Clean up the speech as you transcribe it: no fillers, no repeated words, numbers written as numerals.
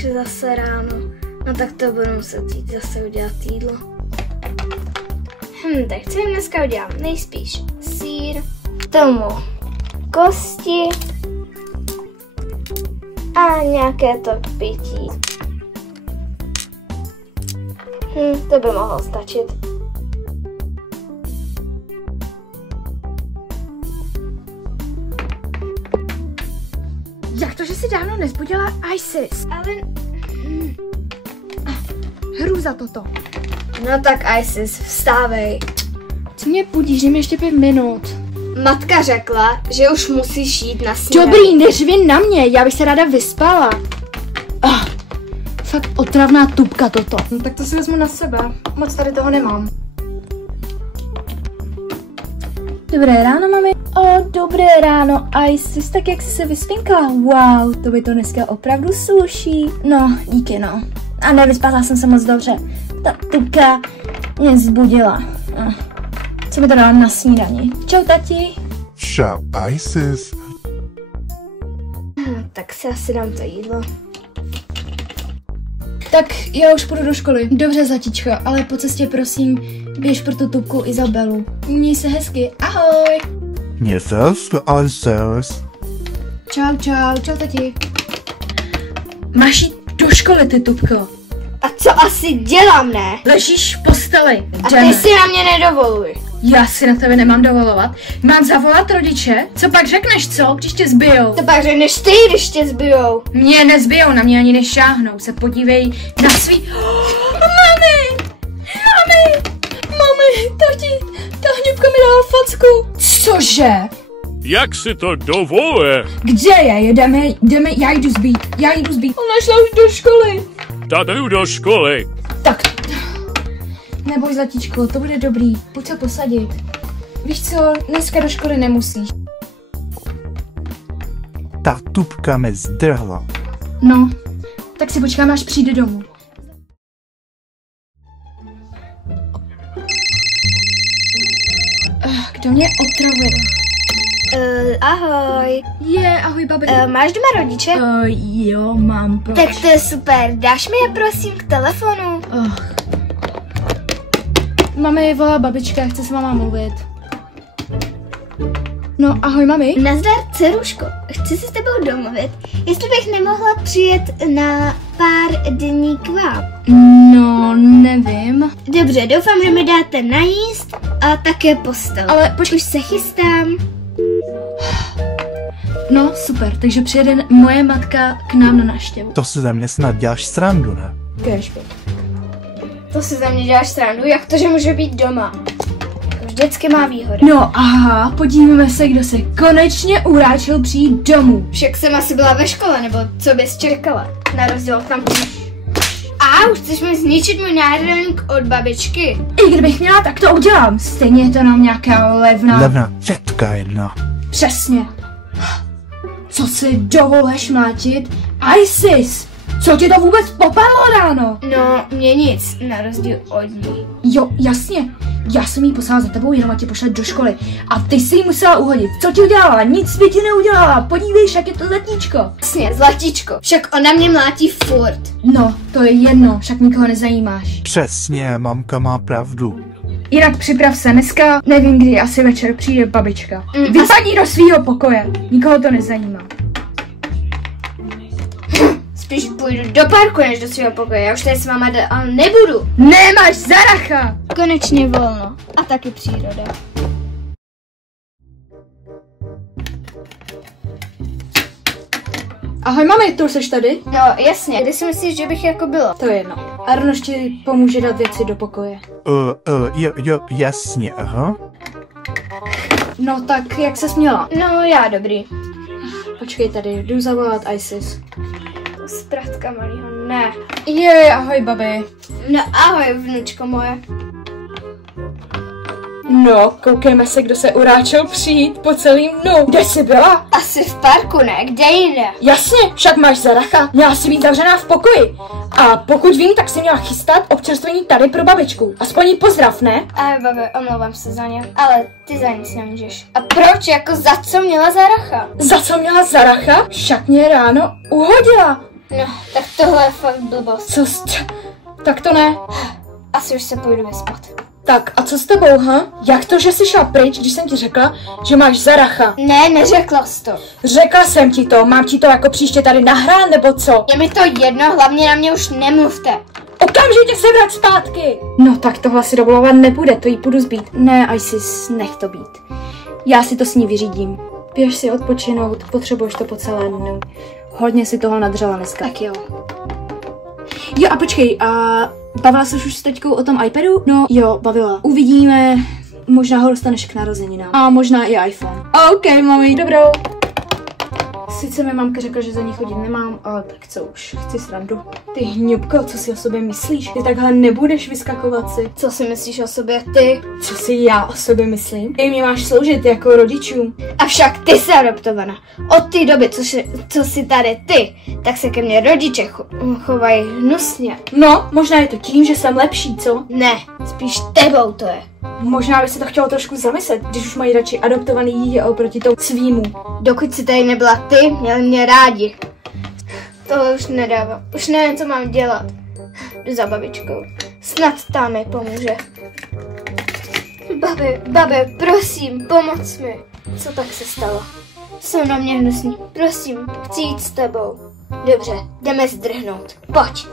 už je zase ráno. No tak to budu muset jít zase udělat jídlo. Tak co jim dneska udělám? Nejspíš sýr, tomu kosti a nějaké to pití. To by mohlo stačit. Jak to, že si dávno nezbudila Isis? Ale... Hrůza toto. No tak Isis, vstávej. Co mě budíš, jim ještě 5 minut. Matka řekla, že už musíš jít na snídani. Dobrý, neřvi na mě, já bych se ráda vyspala. Fakt otravná tupka toto. No tak to si vezmu na sebe, moc tady toho nemám. Dobré ráno, mami. Dobré ráno, Isis, tak jak jsi se vyspinkala? Wow, to by to dneska opravdu sluší. No, díky no. A nevyspala jsem se moc dobře. Ta tupka mě zbudila. Co by to dala na snídani? Čau, tati. Čau, Isis. Tak si asi dám to jídlo. Tak já už půjdu do školy. Dobře, zlatičko, ale po cestě prosím běž pro tu tupku Izabelu. Měj se hezky, ahoj. Měj se hezky, Isis. Čau, tati. Máš jít do školy, ty tupko. A co asi dělám, ne? Ležíš v posteli. A ty si na mě nedovoluj. Já si na tebe nemám dovolovat. Mám zavolat rodiče? Co pak řekneš, co, když tě zbijou? To pak řekneš ty, když tě zbijou. Mě nezbijou, na mě ani nešáhnou. Se podívej na svý... Mami, tati, ta hňubka mi dala facku. Cože? Jak si to dovoluje? Kde je? Jdeme, já jdu zbít. Ona šla už do školy. Ta jdu do školy. Tak, neboj, zlatičko, to bude dobrý. Pojď se posadit. Víš co, dneska do školy nemusíš. Ta tupka mi zdrhla. No, tak si počkám, až přijde domů. Kdo mě otravuje? Ahoj. Ahoj, babi. Máš doma rodiče? Jo, mám, proč? Tak to je super. Dáš mi je prosím k telefonu? Mami, volá babička, chce s váma mluvit. No, ahoj, mami. Nazdar, dceruško. Chci se s tebou domluvit, jestli bych nemohla přijet na pár dní k vám. No, nevím. Dobře, doufám, že mi dáte najíst a také postel. Ale počkej. Už se chystám. No, super, takže přijede moje matka k nám na návštěvu. To si ze mě snad děláš srandu, ne? Kéžby. To si za mě děláš srandu, jak to, že může být doma? Vždycky má výhody. No aha, podívejme se, kdo se konečně uráčil přijít domů. Však jsem asi byla ve škole, nebo co bys čekala? Na rozdíl od tam. Už chceš mi zničit můj náhrdelník od babičky? I kdybych měla, tak to udělám. Stejně je to nám nějaká levná. Levná četka jedna. Přesně. Co si dovoluješ mlátit? Isis! Co ti to vůbec popadlo ráno? No, mě nic, na rozdíl od ní. Jo, jasně. Já jsem jí poslala za tebou, jenom tě pošlet do školy. A ty si jí musela uhodit. Co ti udělala? Nic by ti neudělala. Podívej, jak je to zlatíčko. Jasně, zlatíčko. Však ona mě mlátí furt. No, to je jedno, však nikoho nezajímáš. Přesně, mamka má pravdu. Jinak připrav se, dneska nevím kdy, asi večer přijde babička. Vypadni do svýho pokoje, nikoho to nezajímá. Spíš půjdu do parku než do svého pokoje, já už tady s váma ale nebudu. Nemáš zaracha! Konečně volno a taky příroda. Ahoj mami, tu seš tady? No jasně, kdy si myslíš, že bych jako byla? To je jedno. Arnoš ti pomůže dát věci do pokoje. Jo, jasně, aha. No tak, jak ses měla? No já dobrý. Počkej tady, jdu zavolat Isis. Zpratka malýho, ne. Ahoj babi. No ahoj vnučko moje. No, koukejme se, kdo se uráčil přijít po celým dnu. Kde jsi byla? Asi v parku, ne? Kde jinde? Jasně, však máš zaracha. Měla jsi být zavřená v pokoji. A pokud vím, tak jsi měla chystat občerstvení tady pro babičku. Aspoň jí pozdrav, ne? Ahoj babi, omlouvám se za ně, ale ty za nic nemůžeš. A proč? Jako za co měla zaracha? Za co měla zaracha? Však mě ráno uhodila. No, tak tohle je fakt blbost. Tak to ne. Asi už se půjdu vyspat. Tak a co s tebou, ha? Jak to, že jsi šla pryč, když jsem ti řekla, že máš zaracha? Ne, neřekla jsi to. Řekla jsem ti to, mám ti to jako příště tady nahrát, nebo co? Je mi to jedno, hlavně na mě už nemluvte. Okamžitě se vrať zpátky! No tak tohle si dovolovat nepůjde, to jí půjdu zbít. Ne, Isis, nech to být. Já si to s ní vyřídím. Běž si odpočinout, potřebuješ to po celé dnu. Hodně si toho nadřela dneska. Tak jo. Jo a počkej, a bavila jsi už s teďkou o tom iPadu? No jo, bavila. Uvidíme, možná ho dostaneš k narozeninám. A možná i iPhone. OK, mami, dobrou. Sice mi mamka řekla, že za ní chodit nemám, ale tak co už, chci srandu. Ty hňupko, co si o sobě myslíš? Ty takhle nebudeš vyskakovat si. Co si myslíš o sobě ty? Co si já o sobě myslím? Ty mi máš sloužit jako rodičům. Avšak ty jsi adoptovaná. Od té doby, co jsi tady ty, tak se ke mně rodiče chovají hnusně. No, možná je to tím, že jsem lepší, co? Ne, spíš tebou to je. Možná by se to chtělo trošku zamyslet, když už mají radši adoptovaný dítě oproti tomu svýmu. Dokud jsi tady nebyla ty, měli mě rádi. Tohle už nedává. Už nevím, co mám dělat. Jdu za babičkou. Snad ta mi pomůže. Babe, prosím, pomoc mi. Co tak se stalo? Jsou na mě hnusní. Prosím, chci jít s tebou. Dobře, jdeme zdrhnout. Pojď.